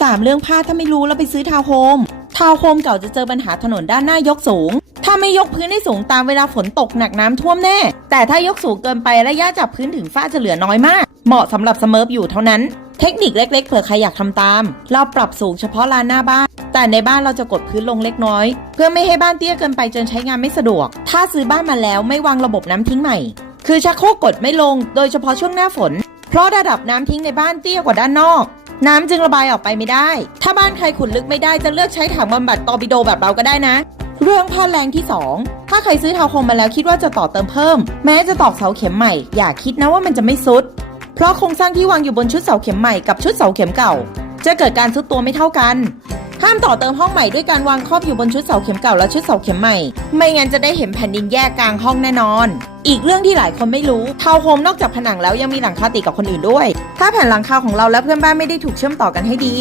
3 เรื่องพลาถ้าไม่รู้แล้วไปซื้อทาวน์โฮม ทาวน์โฮมเก่าจะเจอปัญหาถนนด้านหน้ายกสูง ถ้าไม่ยกพื้นให้สูงตามเวลาฝนตกหนักน้ำท่วมแน่ แต่ถ้ายกสูงเกินไประยะจับพื้นถึงฝ้าจะเหลือน้อยมาก เหมาะสำหรับสเมิร์ฟอยู่เท่านั้น เทคนิคเล็ก ๆ เผื่อใครอยากทำตาม เราปรับสูงเฉพาะลานหน้าบ้าน แต่ในบ้านเราจะกดพื้นลงเล็กน้อย เพื่อไม่ให้บ้านเตี้ยเกินไปจนใช้งานไม่สะดวก ถ้าซื้อบ้านมาแล้วไม่วางระบบน้ำทิ้งใหม่ คือชักโครกกดไม่ลง โดยเฉพาะช่วงหน้าฝน เพราะระดับน้ำทิ้งในบ้านเตี้ยกว่าด้านนอก น้ำจึงระบายออกไปไม่ได้ ถ้าบ้านใครขุดลึกไม่ได้จะเลือกใช้ถังบำบัดตอร์ปิโดแบบเราก็ได้นะ เรื่องพลาแรงที่ 2 ถ้าใครซื้อทาวน์โฮมมาแล้วคิดว่าจะต่อเติมเพิ่ม แม้จะตอกเสาเข็มใหม่ อย่าคิดนะว่ามันจะไม่ซุด เพราะโครงสร้างที่วางอยู่บนชุดเสาเข็มใหม่กับชุดเสาเข็มเก่า จะเกิดการซุดตัวไม่เท่ากันห้ามต่อเติมห้องใหม่ด้วยการวางครอบอยู่บนชุดเสาเข็มเก่าและชุดเสาเข็มใหม่ ไม่งั้นจะได้เห็นแผ่นดินแยกกลางห้องแน่นอน อีกเรื่องที่หลายคนไม่รู้ทาวน์โฮมนอกจากผนังแล้วยังมีหลังคาติดกับคนอื่นด้วย ถ้าแผ่นหลังคาของเราและเพื่อนบ้านไม่ได้ถูกเชื่อมต่อกันให้ดี